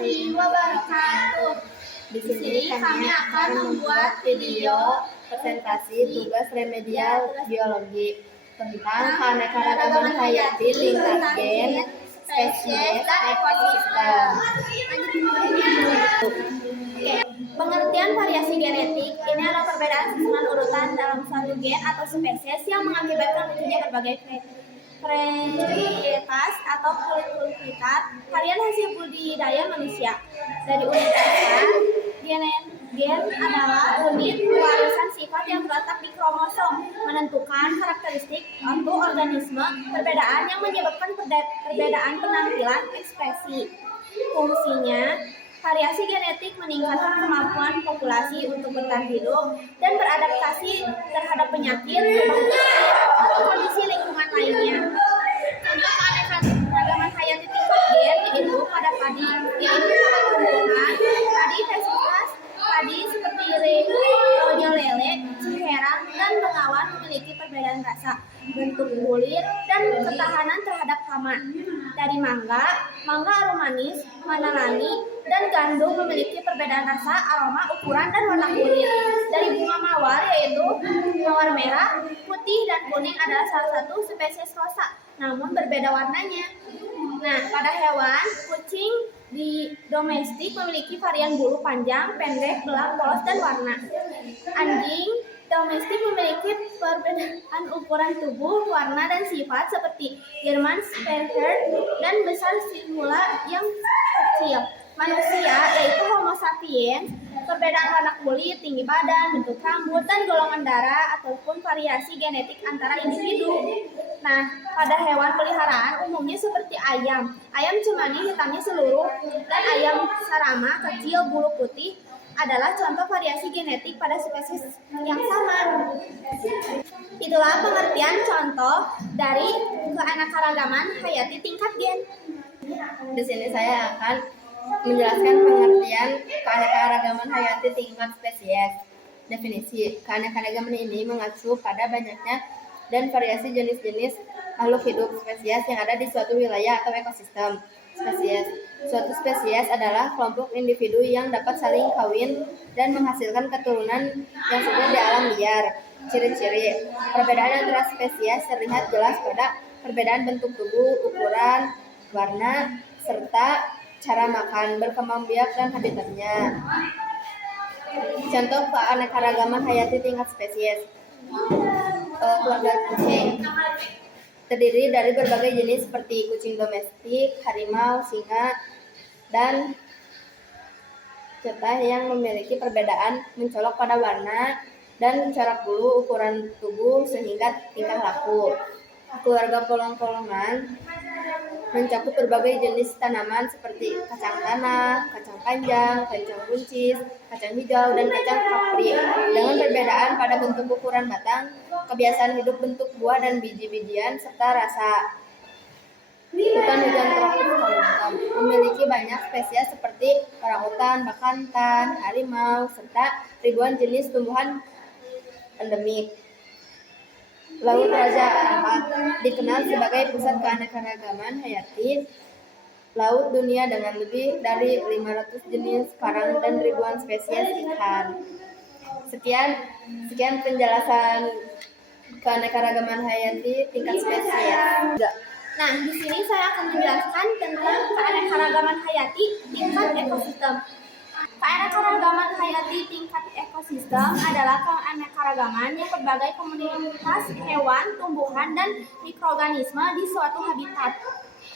warahmatullahi wabarakatuh. Di sini kami akan membuat video presentasi tugas remedial biologi tentang keanekaragaman hayati tingkat gen, spesies, dan ekosistem. Pengertian variasi genetik ini adalah perbedaan susunan urutan dalam suatu gen atau spesies yang mengakibatkan munculnya berbagai varietas atau pluripotent varian hasil budidaya manusia. Dari unit dasar, gen adalah unit warisan sifat yang terletak di kromosom, menentukan karakteristik suatu organisme, perbedaan yang menyebabkan perbedaan penampilan ekspresi. Fungsinya, variasi genetik meningkatkan kemampuan populasi untuk bertahan hidup dan beradaptasi terhadap penyakit, atau kondisi lingkungan lainnya. Contoh keanekaragaman hayati tingkat gen yaitu pada padi, yaitu pada tumbuhan, padi vegetas, padi seperti rojo lele, ciherang, dan bengawan memiliki perbedaan rasa, bentuk kulit, dan ketahanan terhadap hama. Dari mangga aroma manis, manalani, dan gandum memiliki perbedaan rasa, aroma, ukuran, dan warna kulit. Dari bunga mawar yaitu mawar merah, putih, dan kuning adalah salah satu spesies rosa, namun berbeda warnanya. Nah, pada hewan, kucing di domestik memiliki varian bulu panjang, pendek, gelap, polos, dan warna. Anjing domestik memiliki perbedaan ukuran tubuh, warna, dan sifat seperti German Shepherd dan besar Simula yang kecil. Manusia yaitu Homo sapiens, perbedaan warna kulit, tinggi badan, bentuk rambut, dan golongan darah ataupun variasi genetik antara individu. Nah, pada hewan peliharaan umumnya seperti ayam cemani hitamnya seluruh, dan ayam sarama kecil bulu putih adalah contoh variasi genetik pada spesies yang sama. Itulah pengertian contoh dari keanekaragaman hayati tingkat gen. Di sini saya akan menjelaskan pengertian keanekaragaman hayati tingkat spesies. Definisi keanekaragaman ini mengacu pada banyaknya dan variasi jenis-jenis makhluk hidup spesies yang ada di suatu wilayah atau ekosistem. Suatu spesies adalah kelompok individu yang dapat saling kawin dan menghasilkan keturunan yang subur di alam liar. Ciri-ciri perbedaan antara spesies terlihat jelas pada perbedaan bentuk tubuh, ukuran, warna, serta cara makan, berkembang biak, dan habitatnya. Contoh keanekaragaman hayati tingkat spesies. Keluarga kucing terdiri dari berbagai jenis seperti kucing domestik, harimau, singa, dan cetai yang memiliki perbedaan mencolok pada warna dan corak bulu, ukuran tubuh, sehingga tingkah laku. Keluarga polong-polongan mencakup berbagai jenis tanaman seperti kacang tanah, kacang panjang, kacang buncis, kacang hijau, dan kacang kapri dengan perbedaan pada bentuk ukuran batang, kebiasaan hidup, bentuk buah dan biji-bijian, serta rasa. Hutan hujan tropis Kalimantan memiliki banyak spesies seperti orangutan, bakantan, harimau, serta ribuan jenis tumbuhan endemik. Laut Raja Ampat dikenal sebagai pusat keanekaragaman hayati laut dunia dengan lebih dari 500 jenis karang dan ribuan spesies ikan. Sekian penjelasan keanekaragaman hayati tingkat spesies. Nah, di sini saya akan menjelaskan tentang keanekaragaman hayati tingkat ekosistem. Keanekaragaman hayati tingkat ekosistem adalah keanekaragaman yang berbagai komunitas hewan, tumbuhan, dan mikroorganisme di suatu habitat.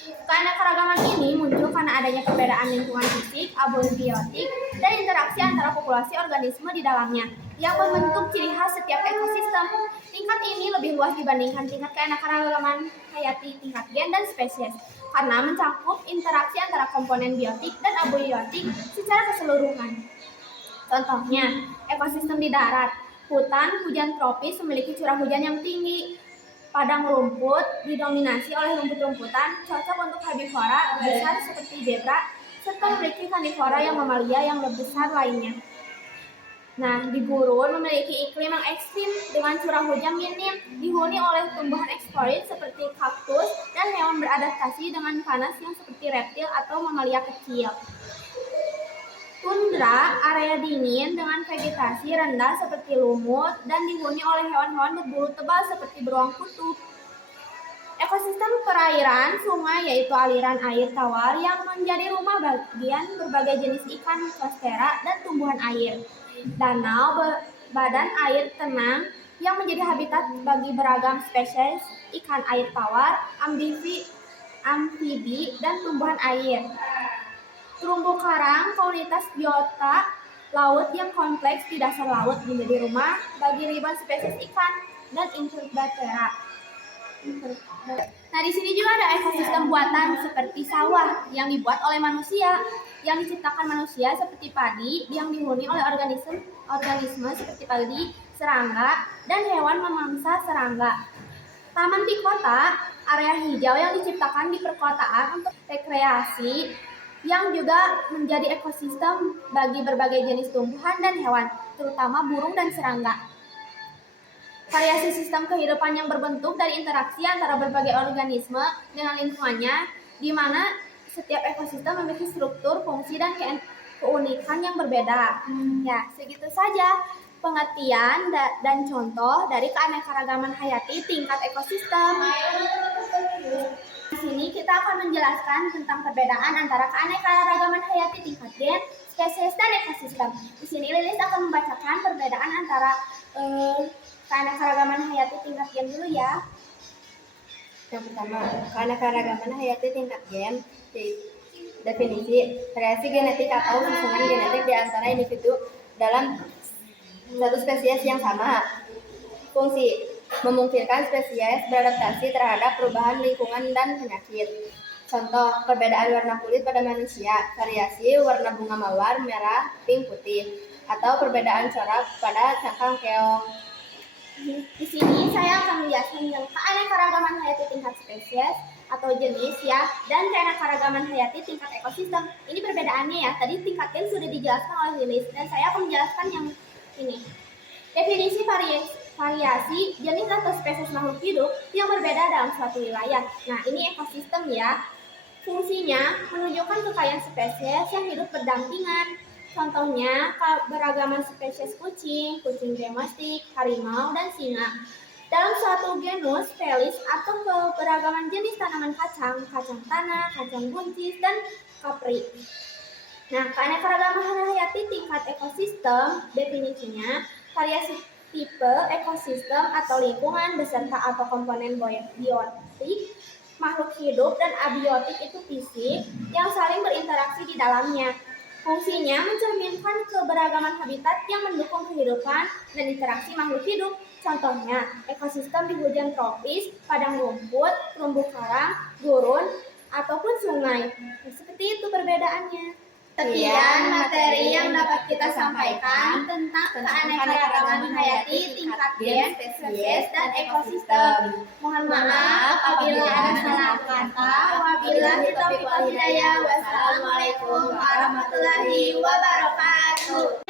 Keanekaragaman ini muncul karena adanya perbedaan lingkungan fisik, abiotik, dan interaksi antara populasi organisme di dalamnya yang membentuk ciri khas setiap ekosistem. Tingkat ini lebih luas dibandingkan tingkat keanekaragaman hayati tingkat gen dan spesies karena mencakup interaksi antara komponen biotik dan abiotik secara keseluruhan. Contohnya, ekosistem di darat. Hutan hujan tropis memiliki curah hujan yang tinggi. Padang rumput didominasi oleh rumput-rumputan, cocok untuk herbivora besar seperti zebra, serta memiliki karnivora yang mamalia yang lebih besar lainnya. Nah, di gurun memiliki iklim yang ekstrim dengan curah hujan minim, dihuni oleh tumbuhan eksporit seperti kaktus dan hewan beradaptasi dengan panas yang seperti reptil atau mamalia kecil. Tundra, area dingin dengan vegetasi rendah seperti lumut dan dihuni oleh hewan-hewan berbulu tebal seperti beruang kutub. Ekosistem perairan sungai yaitu aliran air tawar yang menjadi rumah bagian berbagai jenis ikan costera dan tumbuhan air. Danau, badan air tenang yang menjadi habitat bagi beragam spesies ikan air tawar, amfibi, dan tumbuhan air. Terumbu karang, komunitas biota laut yang kompleks di dasar laut menjadi rumah bagi ribuan spesies ikan dan invertebrata. Nah, di sini juga ada ekosistem buatan seperti sawah yang dibuat oleh manusia, yang diciptakan manusia seperti padi yang dihuni oleh organisme seperti padi, serangga, dan hewan memangsa serangga. Taman di kota, area hijau yang diciptakan di perkotaan untuk rekreasi yang juga menjadi ekosistem bagi berbagai jenis tumbuhan dan hewan, terutama burung dan serangga. Variasi sistem kehidupan yang berbentuk dari interaksi antara berbagai organisme dengan lingkungannya, di mana setiap ekosistem memiliki struktur, fungsi, dan keunikan yang berbeda. Ya, segitu saja pengertian dan contoh dari keanekaragaman hayati tingkat ekosistem. Di sini kita akan menjelaskan tentang perbedaan antara keanekaragaman hayati tingkat gen, spesies, dan ekosistem. Di sini Lilis akan membacakan perbedaan antara keanekaragaman hayati tingkat gen dulu ya. Yang pertama, keanekaragaman hayati tingkat gen. Definisi, variasi genetik atau susunan genetik di antara individu dalam satu spesies yang sama. Fungsi, memungkinkan spesies beradaptasi terhadap perubahan lingkungan dan penyakit. Contoh, perbedaan warna kulit pada manusia, variasi warna bunga mawar, merah, pink, putih, atau perbedaan corak pada cangkang keong. Di sini saya akan menjelaskan tentang keanekaragaman hayati tingkat spesies atau jenis ya, dan keanekaragaman hayati tingkat ekosistem. Ini perbedaannya ya. Tadi tingkat gen sudah dijelaskan oleh Lilis dan saya akan menjelaskan yang ini. Definisi variasi jenis atau spesies makhluk hidup yang berbeda dalam suatu wilayah. Nah, ini ekosistem ya. Fungsinya menunjukkan kekayaan spesies yang hidup berdampingan. Contohnya, keberagaman spesies kucing domestik, harimau, dan singa. Dalam suatu genus, felis atau keberagaman jenis tanaman kacang tanah, kacang buncis, dan kapri. Nah, keanekaragaman hayati tingkat ekosistem, definisinya, variasi tipe ekosistem atau lingkungan beserta atau komponen biotik, makhluk hidup, dan abiotik itu fisik yang saling berinteraksi di dalamnya. Fungsinya mencerminkan keberagaman habitat yang mendukung kehidupan dan interaksi makhluk hidup. Contohnya, ekosistem di hujan tropis, padang rumput, terumbu karang, gurun, ataupun sungai. Nah, seperti itu perbedaannya. Sekian materi yang dapat kita sampaikan tentang keanekaragaman hayati tingkat gen, spesies, dan ekosistem. Mohon maaf apabila ada salah kata. Wabillahi taufiq wal hidayah. Wassalamualaikum warahmatullahi wabarakatuh.